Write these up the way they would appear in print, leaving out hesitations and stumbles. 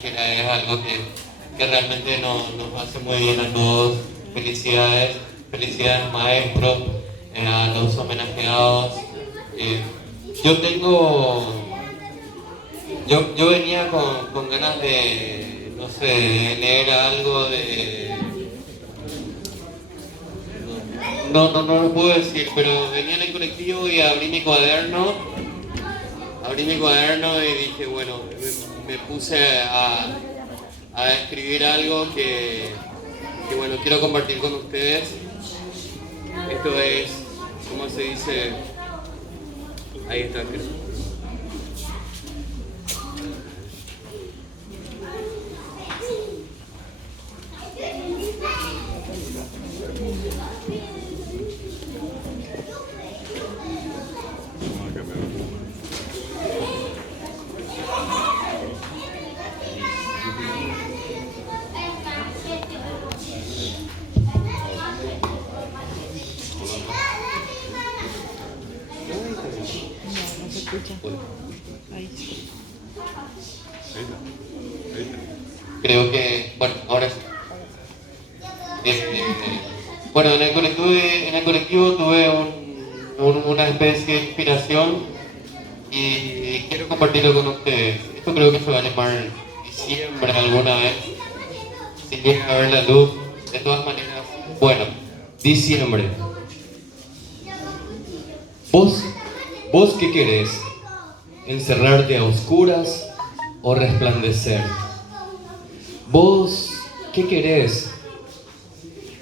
Que es algo que realmente nos hace muy bien a todos. Felicidades, felicidades maestros, a los homenajeados. Eh, yo tengo, yo venía con ganas de, no sé, de leer algo de, no lo puedo decir, pero venía en el colectivo y abrí mi cuaderno y dije, bueno, me puse a escribir algo que bueno, quiero compartir con ustedes. Esto es, ¿cómo se dice? Ahí está, creo. Creo que, bueno, ahora sí. Bueno, en el colectivo tuve una especie de inspiración y quiero compartirlo con ustedes. Esto creo que se va a llamar diciembre alguna vez, si llega a ver la luz. De todas maneras, bueno, Diciembre. ¿Vos qué querés? ¿Encerrarte a oscuras o resplandecer? ¿Vos qué querés?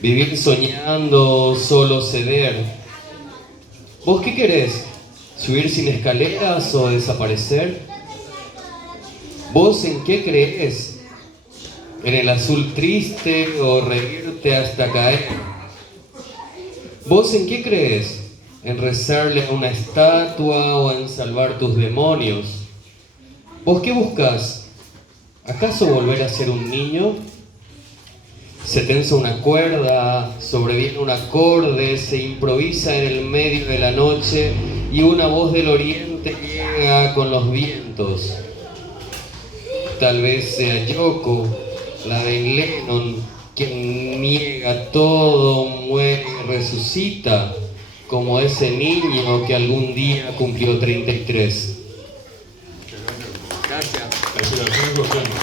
¿Vivir soñando, solo ceder? ¿Vos qué querés? ¿Subir sin escaleras o desaparecer? ¿Vos en qué crees? ¿En el azul triste o reírte hasta caer? ¿Vos en qué crees? ¿En rezarle a una estatua o en salvar tus demonios? ¿Vos qué buscas? ¿Acaso volver a ser un niño? Se tensa una cuerda, sobreviene un acorde, se improvisa en el medio de la noche y una voz del oriente llega con los vientos. Tal vez sea Yoko, la de Lennon, quien niega todo, muere y resucita, como ese niño que algún día cumplió 33. Gracias. Felicitaciones, José.